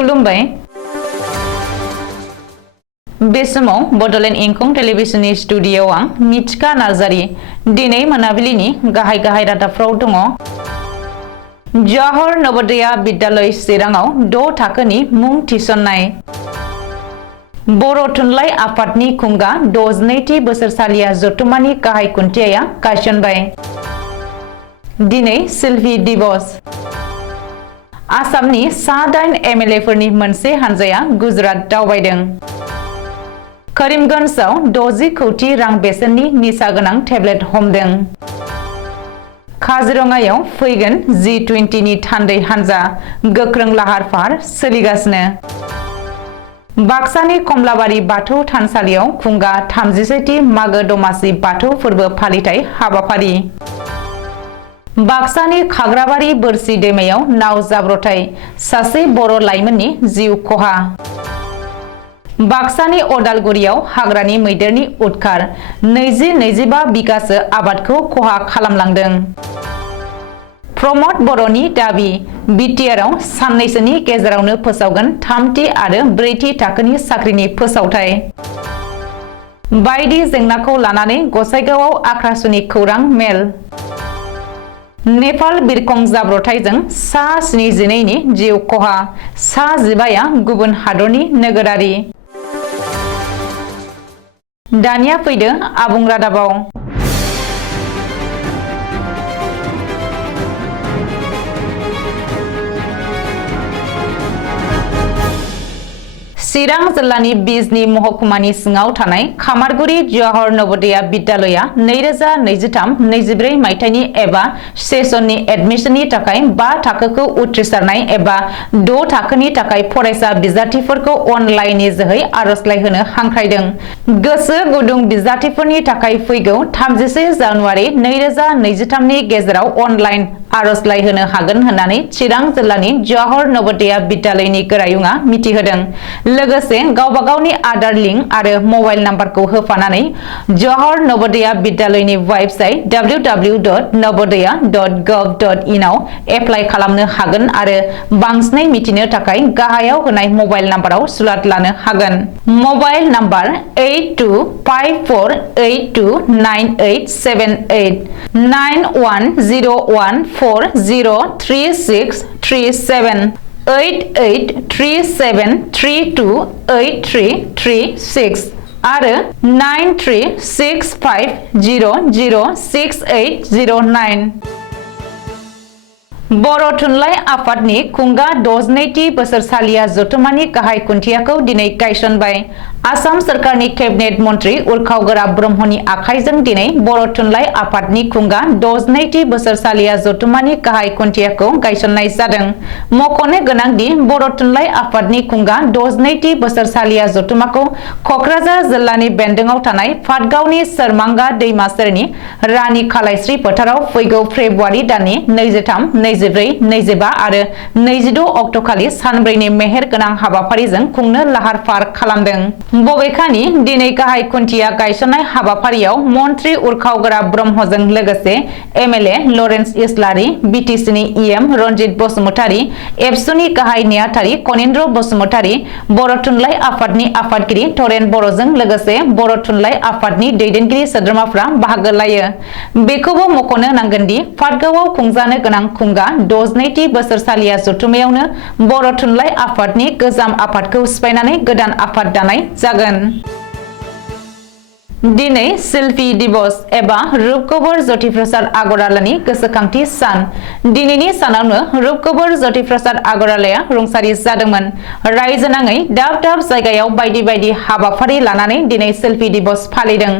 खुलुमबाय बे समाव बडलेण्ड इंखं टेलिभिजननि स्टुडिय'आव आं मिथिका नार्जारी दिनै मोनाबिलिनि गाहाय रादाबफ्राव दङ। जवाहर नवोदय विद्यालय चिराङाव 6 थाखोनि मुं थिसननाय। बर' थुनलाइ आफादनि खुंगा 62थि बोसोरसालिया जथुम्मानि गाहाय खुन्थियाया गायसनबाय। दिनै शिल्पी दिवस। आसामनि सा-8 एमएलएफोरनि मोनसे हानजाया गुजरात दावबायदों। करीमगन्जआव 60 कौटि रां बेसेननि निसा गोनां टेब्लेट हमदों। काजिरङायाव फैगोन G20नि थान्दै हानजा गोख्रों लाहार-फाहार सोलिगासिनो। बाक्सानि कमलाबारि बाथौ थानसालियाव खुंगा 31थि मागो दमासि बाथौ फोरबो फालिथाय हाबाफारि। बाक्सानि खाग्राबारि बोरसि दैमायाव नाव जाब्रथाय सासे बर' लाइमोननि जिउ खहा। बाक्सानि अदालगुरियाव हाग्रानि मैदेरनि उदखार 20-25 बिगासो आबादखौ खहा खालामलांदों। प्रमद बर'नि दाबि बिटिआरआव साननैसोनि गेजेरावनो फोसावगोन 3थि आरो 4थि थाखोनि साख्रिनि फोसावथाय। बायदि जेंनाखौ लानानै गसाइगावआव आख्रासुनि खौरां मेल। नेपाल बिरखं जाब्रथायजों सा 72नि जिउ खहा, सा 15 गुबुन हादरनि नोगोरारि। दानिया फैदो आबुं रादाबाव। चिरां जिल्लानि बिजनी महकुमानि सिङाव थानाय खामारगुरि जवाहर नवोदय विद्यालया 2023-24 मायथाइनि एबा सेसननि एडमिशननि थाखाय 5 थाखोखौ उथ्रिसारनाय एबा 6 थाखोनि थाखाय फरायसा बिजाथिफोरखौ अनलाइननि जोहै आर'जलाइ होनो हांख्रायदों। गोसो गुदुं बिजाथिफोरनि थाखाय फैगौ 31 जानुवारि 2023 नि गेजेराव अनलाइन आर'जलाइ होनो हागोन होननानै चिरां जिल्लानि जवाहर नवोदय विद्यालयनि गोरायुङा मिथिहोदों। लोगोसे गावबा गावनि आधार लिंक आरो मबाइल नाम्बारखौ होफानानै जवाहर नवोदय विद्यालयनि वेबसाइट www.navodaya.gov.in आव एप्लाइ खालामनो हागोन आरो बांसिनै मिथिनो थाखाय गाहायाव होनाय मबाइल नाम्बाराव सुलाद लानो हागोन। मबाइल नाम्बार 8254829878 9101403637 8837328336 आरो 9365006809। बर' थुनलाइ आफादनि खुंगा 62थि बोसोरसालिया जथुम्मानि गाहाय खुन्थियाखौ दिनै गायसनबाय। आसाम सोरखारनि केबिनेट मन्त्रि उर्खाव गोरा ब्रह्मनि आखाइजों दिनै बर' थुनलाइ आफादनि खुंगा 62थि बोसोरसालिया जथुम्मानि गाहाय खुन्थियाखौ गायसननाय जादों। मख'नो गोनांदि बर' थुनलाइ आफादनि खुंगा 62थि बोसोरसालिया जथुम्माखौ क'क्राझार जिल्लानि बेन्दोङाव थानाय पाटगावनि सोरमांगा दैमा सेरनि रानि खालायस्रि फोथाराव फैगौ फेब्रुवारि दाननि 23, 24, 25 आरो 26 अक्ट'खालि सानब्रैनि मेहेर गोनां हाबाफारिजों खुंनो लाहार-फाहार खालामदों। बबेखानि दिनै गाहाय खुन्थिया गायसननाय हाबाफारियाव मन्त्रि उर्खाव गोरा ब्रह्मजों लोगोसे एमएलए लरेन्स इस्लारि, बिटिसिनि इएम रन्जित बसुमतारी, एबसुनि गाहाय नेहाथारि कनिन्द्र बसुमतारी, बर' थुनलाइ आफादनि आफादगिरि तरेन बर'जों लोगोसे बर' थुनलाइ आफादनि दैदेनगिरि सोद्रोमाफ्रा बाहागो लायो। बेखौबो मख'नो नांगोनदि पाटगावआव खुंजानो गोनां खुंगा 62थि बोसोरसालिया जथुम्मायावनो बर' थुनलाइ आफादनि गोजाम आफादखौ सिफायनानै गोदान आफाद दानाय जागोन। दिनै शिल्पी दिवस एबा रूपकबर ज्योतिप्रसाद आगरवालानि गोसोखांथि सान। दिनैनि सानावनो रूपकबर ज्योतिप्रसाद आगरवालाया रुंसारि जादोंमोन। रायजो नाङै दाब दाब जायगायाव बायदि बायदि हाबाफारि लानानै दिनै शिल्पी दिवस फालिदों।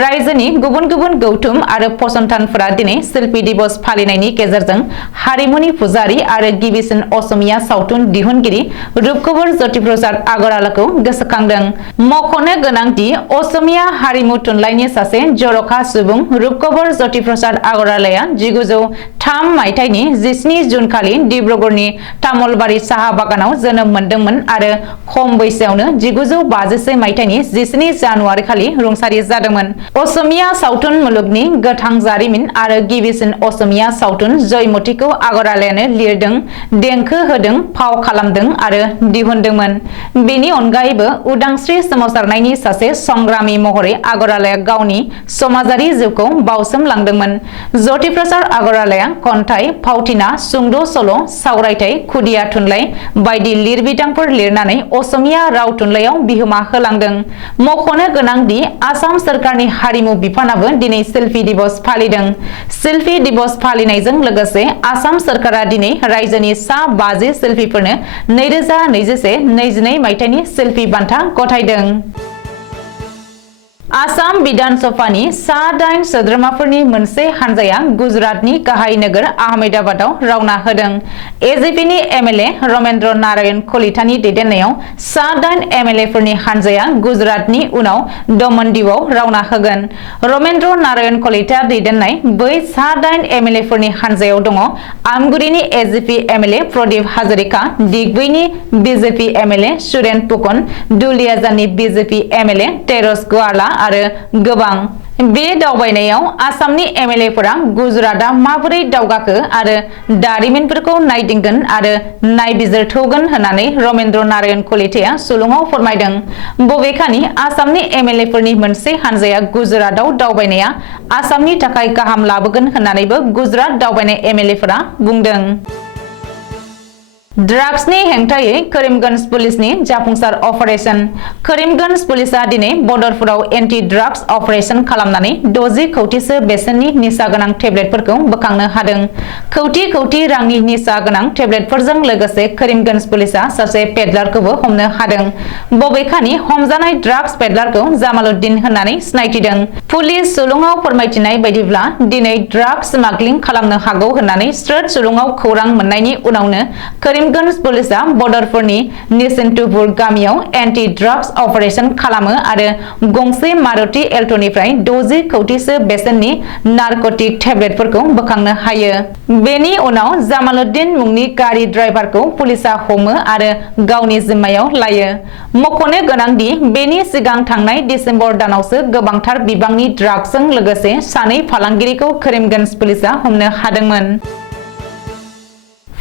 रायजोनि गुबुन गुबुन गौथुम आरो फसंथानफोरा दिनै शिल्पी दिवस फालिनायनि गेजेरजों हारिमुनि फुजारि आरो गिबिसिन असमिया सावथुन दिहुनगिरि रूपकबर ज्योतिप्रसाद आगरवालाखौ गोसोखांदों। मख'नो गोनांदि असमिया हारि हारिमु थुनलाइनि सासे जर'खा सुबुं रूपकबर ज्योति प्रसाद आगरवालाया 1903 मायथाइनि 17 जुन खालि डिब्रुगड़नि तामुलबारि साहा बागानाव जोनोम मोनदोंमोन आरो खम बैसोआवनो 1954 मायथाइनि 17 जानुवारि खालि रुंसारि जादोंमोन। असमिया सावथुन मुलुगनि गोथां जारिमिन आरो गिबिसिन असमिया सावथुन जयमतीखौ आगरवालायानो लिरदों, देंखो होदों, फाव खालामदों आरो दिहुनदोंमोन। बेनि अनगायैबो उदांस्रि सोमावसारनायनि सासे संग्रामी महरै आगरवालाया गावनि समाजारि जिउखौ बाउसोमलांदोंमोन। ज्योति प्रसाद आगरवालाया खन्थाइ, फावथिना, सुंद' सल', सावरायथाइ, खुदिया थुनलाइ बायदि लिरबिदांफोर लिरनानै असमिया राव थुनलाइयाव बिहोमा होलांदों। मख'नो गोनांदि आसाम सोरखारनि हारिमु बिफानाबो दिनै शिल्पी दिवस फालिदों। शिल्पी दिवस फालिनायजों लोगोसे आसाम सोरखारा दिनै रायजोनि सा 50 शिल्पीफोरनो 2021-22 मायथाइनि शिल्पी बान्था गथायदों। आसाम बिधान सभानि सा 8 सोद्रोमाफोरनि मोनसे हानजाया गुजरातनि गाहाय नोगोर आहमेदाबादाव रावना होदों। एजिपिनि एमएलए रमेन्द्र नारायण कलितानि दैदेननायाव सा 8 एमएलएफोरनि हानजाया गुजरातनि उनाव दमनदीपआव रावना होगोन। रमेन्द्र नारायण कलिता दैदेननाय बै सा 8 एमएलएफोरनि हानजायाव दङ आमगुरिनि एजिपि एमएलए प्रदीप हाजरिका, दिग्बैनि बिजेपि एमएलए सुरेन फुकन, दुलियाजाननि बिजेपि एमएलए तेरस गुवाला आरो गोबां। बे दावबायनायाव आसामनि एमएलएफोरा गुजरातआ माबोरै दावगाखो आरो दारिमिनफोरखौ नायदिंगोन आरो नायबिजिरथौगोन होननानै रमेन्द्र नारायण कलिताया सुलुङाव फोरमायदों। बबेखानि आसामनि एमएलएफोरनि मोनसे हानजाया गुजरातआव दावबायनाया आसामनि थाखाय गाहाम लाबोगोन होननानैबो गुजरात दावबायनाय एमएलएफोरा बुंदों। ड्राग्सनि हेंथायै करीमगंज पुलिसनि जाफुंसार अपारेशन। करीमगंज पुलिसा दिनै बदरपुराव एन्टि ड्राग्स अपारेशन खालामनानै 60 कौटिसो बेसेननि निसा गोनां टेब्लेटफोरखौ बोखांनो हादों। कौटि रांनि निसा गोनां टेब्लेटफोरजों लोगोसे करीमगंज पुलिसा सासे पेडलारखौबो हमनो हादों। बबेखानि हमजानाय ड्राग्स पेडलारखौ जामालुद्दिन होननानै सिनायथिदों। पुलिस सुलुङाव फोरमायथिनाय बायदिब्ला दिनै ड्राग्स स्मागलिं खालामनो हागौ होननानै स्रोद सुलुङाव खौरां मोननायनि उनावनो करीमगंज पुलिसा बदरपुरनि निसिन्तुपुर गामियाव एन्टि ड्राग्स अपारेशन खालामो आरो गंसे मारुति एल्ट'निफ्राय 60 कौटिसो बेसेननि नारकटिक टेब्लेटफोरखौ बोखांनो हायो। बेनि उनाव जामालुद्दिन मुंनि गारि ड्राइभारखौ पुलिसा हमो आरो गावनि जिम्मायाव लायो। मख'नो गोनांदि बेनि सिगां थांनाय डिसेम्बर दानावसो गोबांथार बिबांनि ड्राग्सजों लोगोसे सानै फालांगिरिखौ करीमगंज पुलिसा हमनो हादोंमोन।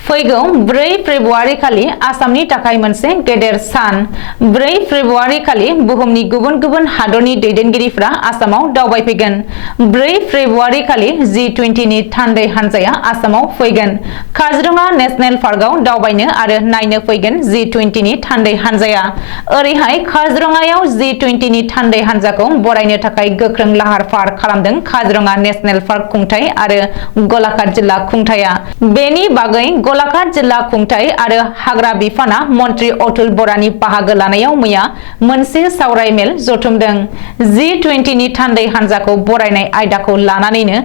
फैगौ 4 फेब्रुआरि खालि आसामनि थाखाय मोनसे गेदेर सान। 4 फेब्रुआरि खालि बुहुमनि गुबुन गुबुन हादरनि दैदेनगिरिफ्रा आसामाव दावबायफैगोन। 4 फेब्रुआरि खालि G20 नि थान्दै हानजाया आसामाव फैगोन। काजिरङा नेशनेल पार्कआव दावबायनो आरो नायनो फैगोन G20 नि थान्दै हानजाया। ओरैहाय काजिरङायाव G20 नि थान्दै हानजाखौ बरायनो थाखाय गोख्रों लाहार फाहार खालामदों काजिरङा नेशनेल पार्क खुंथाय आरो गलाघाट जिल्ला खुंथाया। बेनि बागै गलाघाट जिल्ला खुंथाय आरो हाग्रा बिफाना मन्त्रि अतुल बरानि बाहागो लानायाव मैया मोनसे सावराय मेल जथुमदों। G20 नि थान्दै हानजाखौ बरायनाय आयदाखौ लानानैनो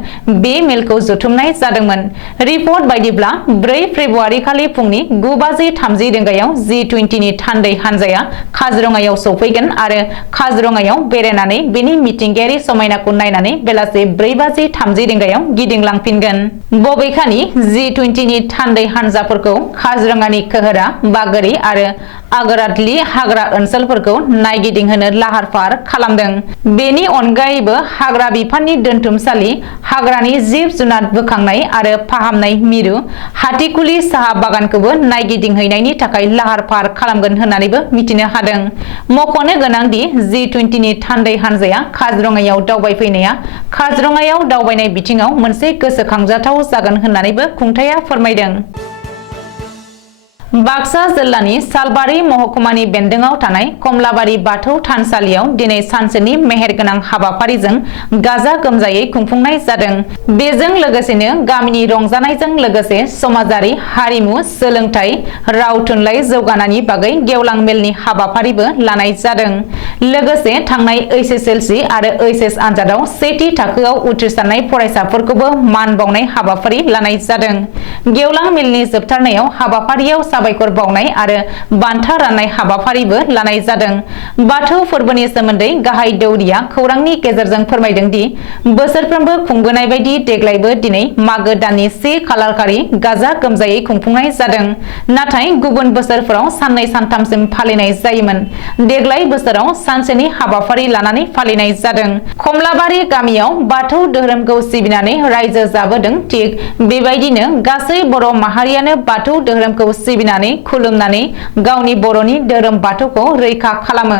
बे मेलखौ जथुमनाय जादोंमोन। रिपर्ट बायदिब्ला 4 फेब्रुआरि खालि फुंनि 9:30 रिंगायाव G20 नि थान्दै हानजाया काजिरङायाव सौफैगोन आरो काजिरङायाव बेरायनानै बेनि मिथिंगायारि समायनाखौ नायनानै बेलासे 4:30 रिंगायाव गिदिंलांफिनगोन। बबेखानि G20 नि थान्दै हानजाफोरखौ काजिरङानि कोहरा, बागोरी आरो आगरातली हाग्रा ओनसोलफोरखौ नायगिदिंहोनो लाहार फाहार खालामदों। बेनि अनगायैबो हाग्रा बिफाननि दोनथुमसालि, हाग्रानि जिब जुनार बोखांनाय आरो फाहामनाय मिरु, हाथिकुलि साहा बागानखौबो नायगिदिंहैनायनि थाखाय लाहार फाहार खालामगोन होननानैबो मिथिनो हादों। मख'नो गोनांदि G20 नि थान्दै हानजाया काजिरङायाव दावबायफैनाया काजिरङायाव दावबायनाय बिथिङाव मोनसे गोसोखांजाथाव जागोन होननानैबो खुंथायआ फोरमायदों। बाक्सा जिल्लानि सालबारि महकुमानि बेन्दोंआव थानाय कमलाबारि बाथौ थानसालियाव दिनै सानसेनि मेहेरगोनां हाबाफारिजों गाजा गोमजायै खुंफुंनाय जादों। बेजों लोगोसेनो गामिनि रंजानायजों लोगोसे समाजारि, हारिमु, सोलोंथाइ, राव थुनलाइ जौगानायनि बागै गेवलां मेलनि हाबाफारिबो लानाय जादों। लोगोसे थांनाय HSLC आरो HS आनजादाव सेथि थाखोआव उथ्रिसारनाय फरायसाफोरखौबो मान बावनाय हाबाफारि लानाय जादों। गेवलां मेलनि जोबथारनायाव हाबाफारियाव साबायखर बावनाय आरो बान्था राननाय हाबाफारिबो लानाय जादों। बाथौ फोरबोनि सोमोन्दै गाहाय दौरिया खौरांनि गेजेरजों फोरमायदों दि बोसोरफ्रोमबो खुंबोनाय बायदि देग्लायबो दिनै मागो दाननि 1 खालारखालि गाजा गोमजायै खुंफुंनाय जादों। नाथाय गुबुन बोसोरफोराव साननै सानथामसिम फालिनाय जायोमोन। देग्लाय बोसोराव सानसेनि हाबाफारि लानानै फालिनाय जादों। कमलाबारि गामियाव बाथौ धोरोमखौ सिबिनानै रायजो जाबोदों। थिग बेबायदिनो गासै बर' माहारियानो बाथौ धोरोमखौ सिबिनानै खुलुमनानै गावनि बर'नि धोरोम बाथौखौ रैखा खालामो।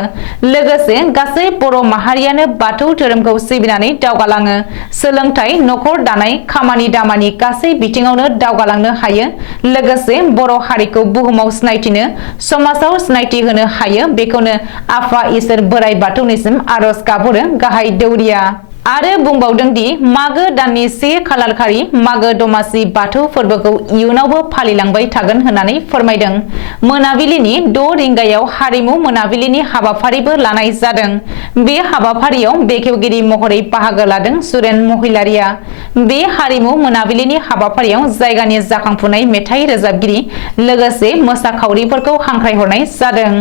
लोगोसे गासै बर' माहारियानो बाथौ धोरोमखौ सिबिनानै दावगालाङो। सोलोंथाइ, नखर दानाय, खामानि दामानि गासै बिथिङावनो दावगालांनो हायो। लोगोसे बर' हारिखौ बुहुमाव सिनायथिनो, समाजाव सिनायथि होनो हायो। बेखौनो आफा इसोर बोराइ बाथौनिसिम आरज गाबहरो गाहाय दौरिया। आरो बुंबावदों दि मागो दाननि 1 खालारखालि मागो दमासि बाथौ फोरबोखौ इयुनावबो फालिलांबाय थागोन होननानै फोरमायदों। मोनाबिलिनि 6 रिंगायाव हारिमु मोनाबिलिनि हाबाफारिबो लानाय जादों। बे हाबाफारियाव बेखेवगिरि महरै बाहागो लादों सुरेन महिलारिया। बे हारिमु मोनाबिलिनि हाबाफारियाव जायगानि जाखांफुनाय मेथाइ रोजाबगिरि लोगोसे मोसाखावरिफोरखौ हांख्रायहरनाय जादों।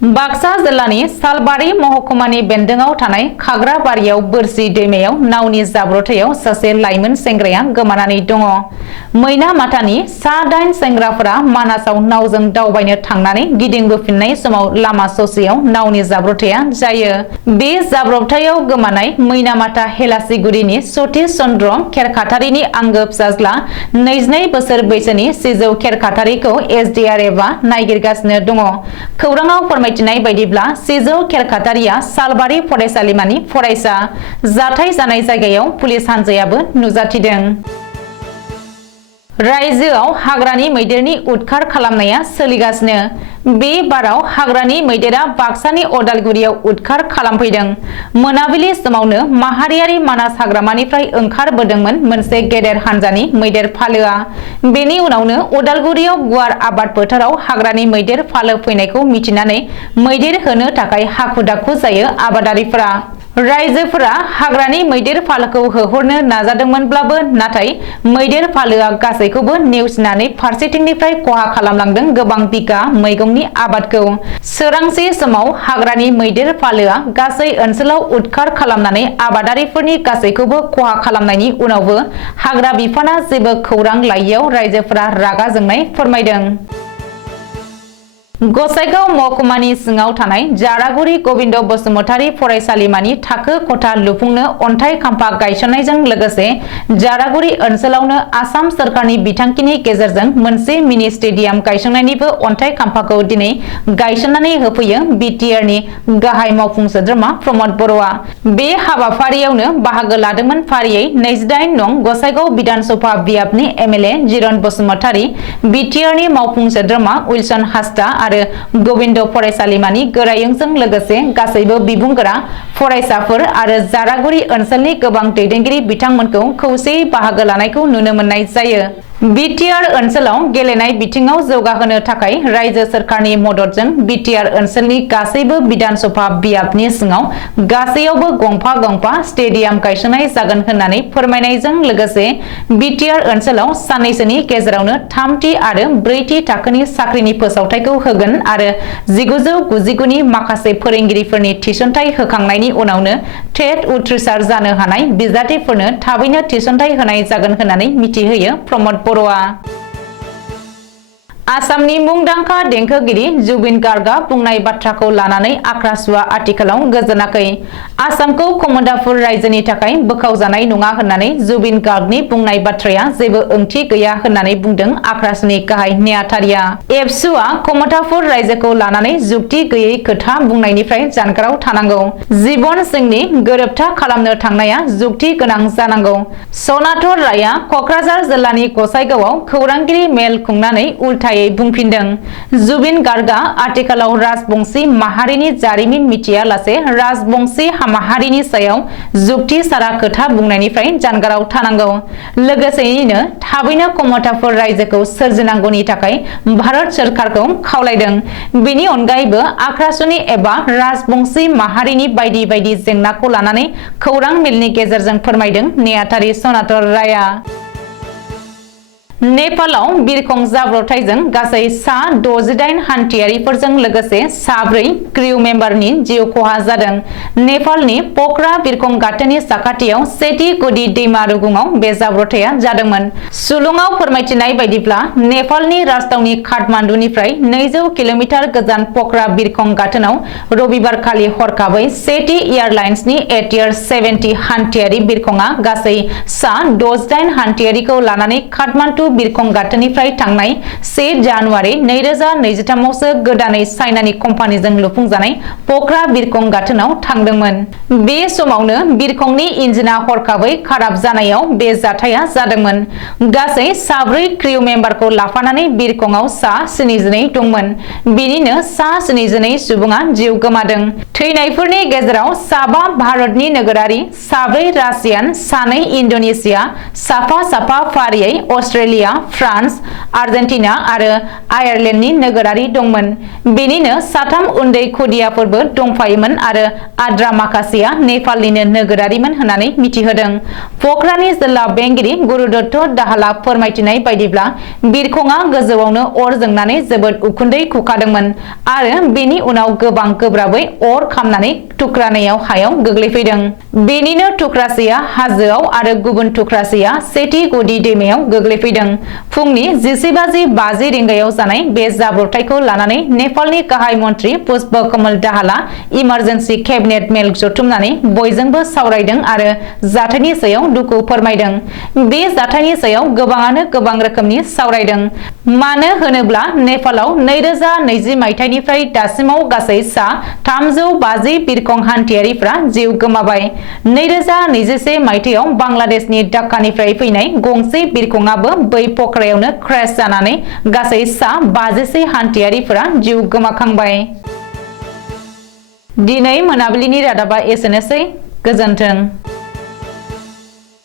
बाक्सा जिल्लानि सालबारि महकुमानि बेन्दोंआव थानाय खाग्राबारियाव बोरसि दैमायाव नावनि जाब्रबथायाव सासे लाइमोन सेंग्राया गोमानानै दङ। मैनामाथानि सा-8 सेंग्राफोरा मानासाव नावजों दावबायनो थांनानै गिदिंबोफिननाय समाव लामा ससेयाव नावनि जाब्रबथाया जायो। बे जाब्रबथायाव गोमानाय मैनामाथा हेलासिगुरिनि सतीश चन्द्र खेरखातारिनि आंगो फिसाज्ला 22 बोसोर बैसोनि सिजौ खेरखातारिखौ एसडिआरएफआ नागिरगासिनो दङ। खौराङाव फोरमायथिनाय बायदिब्ला सिजौ खेरखातारिया सालबारि फरायसालिमानि फरायसा। जाथाय जानाय जायगायाव पुलिस हानजायाबो नुजाथिदों। रायजोआव हाग्रानि मैदेरनि उदखार खालामनाया सोलिगासिनो। बे बाराव हाग्रानि मैदेरा बाक्सानि अदालगुरियाव उदखार खालामफैदों। मोनाबिलि समावनो माहारियारि मानास हाग्रामानिफ्राय ओंखारबोदोंमोन मोनसे गेदेर हानजानि मैदेर फालोआ। बेनि उनावनो अदालगुरियाव गुवार आबाद फोथाराव हाग्रानि मैदेर फालो फैनायखौ मिथिनानै मैदेर होनो थाखाय हाखु-दाखु जायो आबादारिफोरा। रायजोफोरा हाग्रानि मैदेर फालोखौ होहरनो नाजादोंमोनब्लाबो नाथाय मैदेर फालोआ गासैखौबो नेवसिनानै फारसेथिंनिफ्राय खहा खालामलांदों गोबां बिगा मैगंनि आबादखौ। सोरांसि समाव हाग्रानि मैदेर फालोआ गासै ओनसोलाव उदखार खालामनानै आबादारिफोरनि गासैखौबो खहा खालामनायनि उनावबो हाग्रा बिफाना जेबो खौरां लायैयाव रायजोफोरा रागा जोंनाय फोरमायदों। गसाइगाव महकुमानि सिङाव थानाय जारागुरि गबिन्द बसुमतारी फरायसालिमानि थाखो खथा लुफुंनो अन्थाइ खाम्फा गायसननायजों लोगोसे जारागुरि ओनसोलावनो आसाम सोरखारनि बिथांखिनि गेजेरजों मोनसे मिनि स्टेडियाम गायसंनायनिबो अन्थाइ खाम्फाखौ दिनै गायसननानै होफैयो बिटिआरनि गाहाय मावफुं सोद्रोमा प्रमद बर'आ। बे हाबाफारियावनो बाहागो लादोंमोन फारियै 28 नं गसाइगाव बिधान सभा बियाबनि एमएलए जिरन बसुमतारी, बिटिआरनि मावफुं सोद्रोमा उइलसन हास्ता आरो गबिन्द फरायसालिमानि गोरायुंजों लोगोसे गासैबो बिबुंगोरा, फरायसाफोर आरो जारागुरि ओनसोलनि गोबां दैदेनगिरि बिथांमोनखौ खौसेयै बाहागो लानायखौ नुनो मोननाय जायो। बिटिआर ओनसोलाव गेलेनाय बिथिङाव जौगाहोनो थाखाय रायजो सोरखारनि मददजों बिटिआर ओनसोलनि गासैबो बिधान सभा बियाबनि सिङाव गासैयावबो गंफा स्टेडियाम गायसननाय जागोन होननानै फोरमायनायजों लोगोसे बिटिआर ओनसोलाव साननैसोनि गेजेरावनो 3थि आरो 4थि थाखोनि साख्रिनि फोसावथायखौ होगोन आरो 1999 नि माखासे फोरोंगिरिफोरनि थिसनथाय होखांनायनि उनावनो टेट उथ्रिसार जानो हानाय बिजाथिफोरनो थाबैनो थिसनथाय होनाय जागोन होननानै मिथिहोयो प्रमद बर'आ। आसामनि मुंदांखा देंखोगिरि जुबिन गार्गआ बुंनाय बाथ्राखौ लानानै आक्रासुवा आथिखालाव गोजोनाखै। आसामखौ कमलतापुर रायजोनि थाखाय बोखावजानाय नङा होननानै जुबिन गार्गनि बुंनाय बाथ्राया जेबो ओंथि गैया होननानै बुंदों आक्रासुनि गाहाय नेहाथारिया। एबसुआ कमलतापुर रायजोखौ लानानै जुक्ति गैयै खोथा बुंनायनिफ्राय जानगाराव थानांगौ। जिबन सिंनि गोरोबथा खालामनो थांनाया जुक्ति गोनां जानांगौ। सनातन रायआ कक्राझार जिल्लानि गसाइगावआव खौरांगिरि मेल खुंनानै उल्थायै बुंफिनदों। जुबिन गार्गआ आथिखालाव राजबंशी माहारिनि जारिमिन मिथियालासे राजबंशी माहारिनि सायाव जुक्ति सारा खोथा बुंनायनिफ्राय जानगाराव थानांगौ। लोगोसेयैनो थाबैनो कमलतापुर रायजोखौ सोरजिनांगौनि थाखाय भारत सोरखारखौ खावलायदों। बेनि अनगायैबो आक्रासुनि एबा राजबंशी माहारिनि बायदि बायदि जेंनाखौ लानानै खौरां मेलनि गेजेरजों फोरमायदों नेहाथारि सनातन रायआ। नेपालाव बिरखं जाब्रबथायजों गासै सा 68 हान्थियारिफोरजों लोगोसे साब्रै क्रिउ मेम्बारनि जिउ खहा जादों। नेपालनि पकरा बिरखं गाथोननि साखाथियाव सेथि गुदि दैमा रुगुङाव बे जाब्रबथाया जादोंमोन। सुलुङाव फोरमायथिनाय बायदिब्ला नेपालनि राजथावनि काठमान्डुनिफ्राय 200 किल'मिटार गोजान पकरा बिरखं गाथोनाव रबिबारखालि हरखाबै सेथि एयारलाइन्सनि एटियार 70 हान्थियारि बिरखंआ गासै सा 68 हान्थियारिखौ लानानै काठमान्डु बिरखं गाथोननिफ्राय थांनाय 1 जानुवारि 2023 आवसो गोदानै चाइनानि कम्पानिजों लुफुंजानाय पकरा बिरखं गाथोनाव थांदोंमोन। बे समावनो बिरखंनि इन्जिना हरखाबै खाराब जानायाव बे जाथाया जादोंमोन। गासै साब्रै क्रिउ मेम्बारखौ लाफानानै बिरखंआव सा 72 दंमोन। बिनिनो सा 72 सुबुङा जिउ गोमादों। थैनायफोरनि गेजेराव साबा भारतनि नोगोरारि, साब्रै रासियान, सानै इन्ड'नेसिया, साफा फारियै अस्ट्रेलिया, फ्रान्स, आर्जेन्टिना आरो आयारलेन्डनि नोगोरारि दंमोन। बेनिनो 3 उन्दै खुदियाफोरबो दंफायोमोन आरो आद्रा माखासेया नेपालनिनो नोगोरारिमोन होननानै मिथिहोदों। पकरानि जिल्ला बेंगिरि गुरुदत्त दाहालआ फोरमायथिनाय बायदिब्ला बिरखंआ गोजौआवनो अर जोंनानै जोबोद उखुन्दै खुखादोंमोन आरो बेनि उनाव गोबां गोब्राबै अर खामनानै थुख्रानैयाव हायाव गोग्लैफैदों। बेनिनो थुख्रासेया हाजोआव आरो गुबुन थुख्रासेया सेथि गुदि दैमायाव गोग्लैफैदों। फुंनि 11:50 रिंगायाव जानाय बे जाब्रबथायखौ लानानै नेपालनि गाहाय मन्त्रि पुष्प कमल दाहालआ इमारजेन्सि केबिनेट मेल जथुमनानै बयजोंबो सावरायदों आरो जाथायनि सायाव दुखु फोरमायदों। बे जाथायनि सायाव गोबाङानो गोबां रोखोमनि सावरायदों। मानो होनोब्ला नेपालाव 2020 मायथाइनिफ्राय दासिमाव गासै सा 350 बिरखं हान्थियारिफ्रा जिउ गोमाबाय। 2021 मायथाइयाव बांलादेशनि ढाकानिफ्राय फैनाय गंसे बिरखंआबो बै पकरायावनो क्रेश जानानै गासै सा 51 हान्थियारिफोरा जिउ गोमाखांबाय। दिनै मोनाबिलिनि रादाबा एसेनोसै। गोजोन्थों।